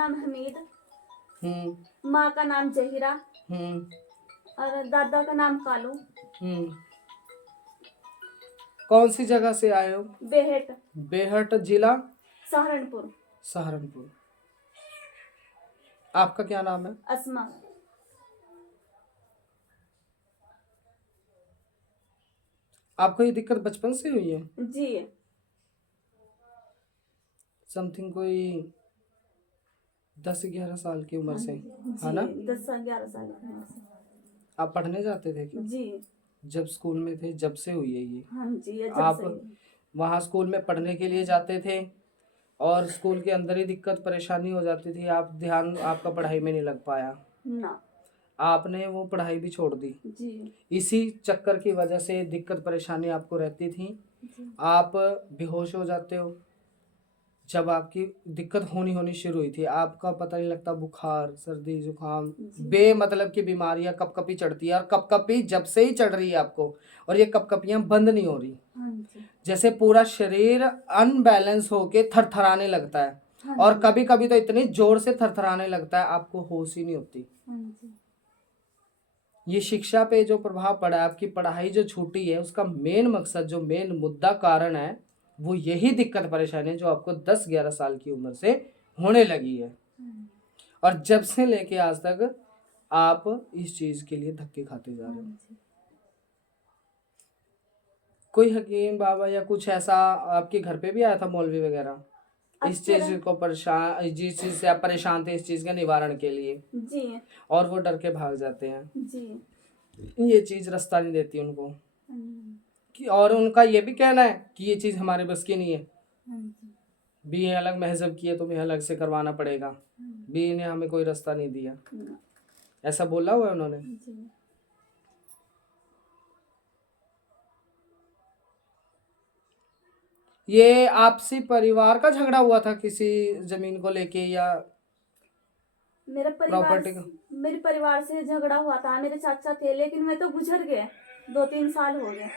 नाम हमीद, माँ का नाम जहीरा और दादा का नाम कालू। कौन सी जगह से आए हो? बेहट। बेहट जिला सहारनपुर। सहारनपुर। आपका क्या नाम है? अस्मा। आपको ये दिक्कत बचपन से हुई है? जी। समथिंग कोई 10-11 साल की उम्र से, है ना? 10-11 साल की उम्र से। आप पढ़ने जाते थे क्या? जी। जब स्कूल में थे जब से हुई है ये? हाँ जी, ये जब आप से। वहाँ स्कूल में पढ़ने के लिए जाते थे और स्कूल के अंदर ही दिक्कत परेशानी हो जाती थी, आप ध्यान आपका पढ़ाई में नहीं लग पाया ना। आपने वो पढ़ाई भी छोड़ दी जी। इसी चक्कर की वजह से? दिक्कत परेशानी आपको रहती थी, आप बेहोश हो जाते हो। जब आपकी दिक्कत होनी शुरू हुई थी, आपका पता नहीं लगता, बुखार सर्दी जुकाम बेमतलब की बीमारियां कपकपी चढ़ती है, और कपकपी जब से ही चढ़ रही है आपको, और ये कपकपियां बंद नहीं हो रही, जैसे पूरा शरीर अनबैलेंस होके थरथराने लगता है, और कभी कभी तो इतनी जोर से थरथराने लगता है आपको होश ही नहीं होती। ये शिक्षा पे जो प्रभाव पड़ा है, आपकी पढ़ाई जो छूटी है, उसका मेन मकसद, जो मेन मुद्दा कारण है, वो यही दिक्कत परेशानी है जो आपको 10-11 साल की उम्र से होने लगी है, और जब से लेके आज तक आप इस चीज के लिए धक्के खाते जा रहे हो। कोई हकीम बाबा या कुछ ऐसा आपके घर पे भी आया था, मौलवी वगैरह, इस चीज को परेशान, जिस चीज से आप परेशान थे, इस चीज के निवारण के लिए? जी। और वो डर के भाग जाते हैं जी। ये चीज रास्ता नहीं देती उनको कि, और उनका ये भी कहना है कि ये चीज हमारे बस की नहीं है, बी ए अलग महजब की है, तुम्हें अलग से करवाना पड़ेगा, बी ने हमें कोई रास्ता नहीं दिया, ऐसा बोला हुआ है उन्होंने? ये आपसी परिवार का झगड़ा हुआ था किसी जमीन को लेके, या मेरे परिवार से झगड़ा हुआ था? मेरे चाचा थे, लेकिन मैं तो गुजर गए, 2-3 साल हो गए।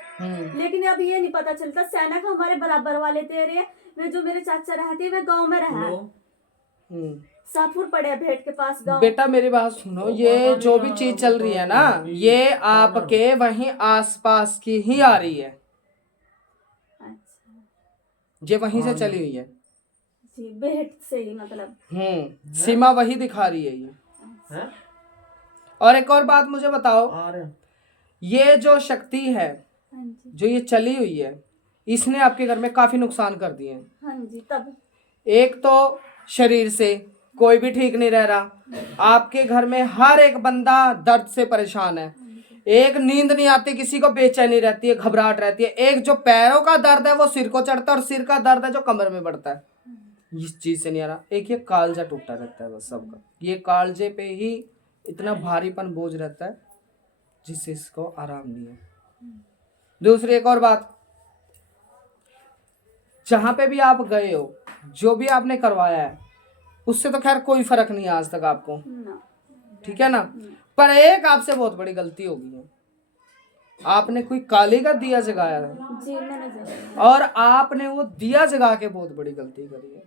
लेकिन अब ये नहीं पता चलता, सैनिक हमारे बराबर वाले तेरे, वे जो मेरे चाचा रहते, वे गांव में रहा, सापुर पड़े भेट के पास गांव। बेटा मेरी बात सुनो, ये जो भी चीज चल रही है ना, ये आपके वहीं आसपास की ही आ रही है, ये वहीं से चली हुई है जी, भेट से ही मतलब। सीमा वही दिखा रही है ये। और एक और बात मुझे बताओ, ये जो शक्ति है जो ये चली हुई है, इसने आपके घर में काफी नुकसान कर दिए हैं। हाँ जी, तब एक तो शरीर से कोई भी ठीक नहीं रह रहा, आपके घर में हर एक बंदा दर्द से परेशान है, एक नींद नहीं आती, किसी को बेचैनी रहती है, घबराहट रहती है, एक जो पैरों का दर्द है वो सिर को चढ़ता है, और सिर का दर्द है जो कमर में बढ़ता है, इस चीज से नहीं आ रहा। एक ये कालजा टूटा रहता है बस सबका, ये कालजे पे ही इतना भारीपन बोझ रहता है जिससे इसको आराम नहीं है। दूसरी एक और बात, जहां पे भी आप गए हो, जो भी आपने करवाया है, उससे तो खैर कोई फर्क नहीं है आज तक आपको, ठीक है ना? पर एक आपसे बहुत बड़ी गलती हो गई है, आपने कोई काली का दिया जगाया है जी, मैंने जगाया, और आपने वो दिया जगा के बहुत बड़ी गलती करी है,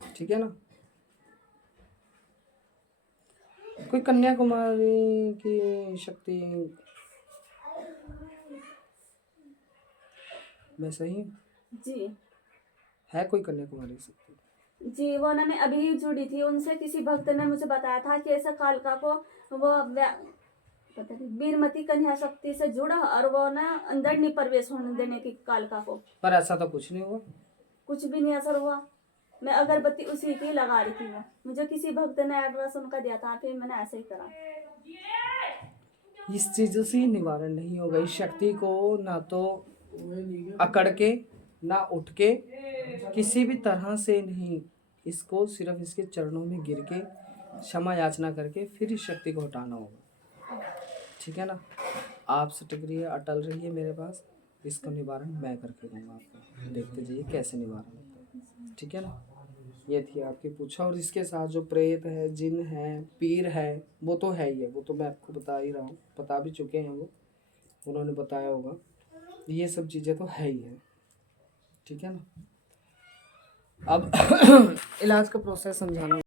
ठीक है ना? कोई कन्याकुमारी की शक्ति, मैं सही जी है? कोई कन्याकुमारी की शक्ति जी, वो ना मैं अभी ही जुड़ी थी उनसे, किसी भक्त ने मुझे बताया था कि ऐसा कालका को वो पता नहीं बीरमती कन्या शक्ति से जुड़ा, और वो ना अंदर नहीं प्रवेश होने देने की कालका को। पर ऐसा तो कुछ नहीं हुआ, कुछ भी नहीं असर हुआ। मैं अगरबत्ती उसी की लगा रही थी, वो मुझे किसी भक्त ने एड्रेस उनका दिया था, फिर मैंने ऐसे ही करा। इस चीजों से निवारण नहीं होगा। इस शक्ति को ना तो अकड़ के, ना उठ के, किसी भी तरह से नहीं, इसको सिर्फ इसके चरणों में गिर के क्षमा याचना करके फिर इस शक्ति को हटाना होगा, ठीक है ना? आप सटक रही है, अटल रही है मेरे पास, इसका निवारण मैं करके दूंगा आपको, देखते जाइए कैसे निवारण होता है, ठीक है ना? ये थी आपकी पूछा। और इसके साथ जो प्रेत है, जिन है, पीर है, वो तो है ही है, वो तो मैं आपको बता ही रहा हूँ, बता भी चुके हैं वो, उन्होंने बताया होगा, ये सब चीज़ें तो है ही है, ठीक है ना? अब इलाज का प्रोसेस समझाना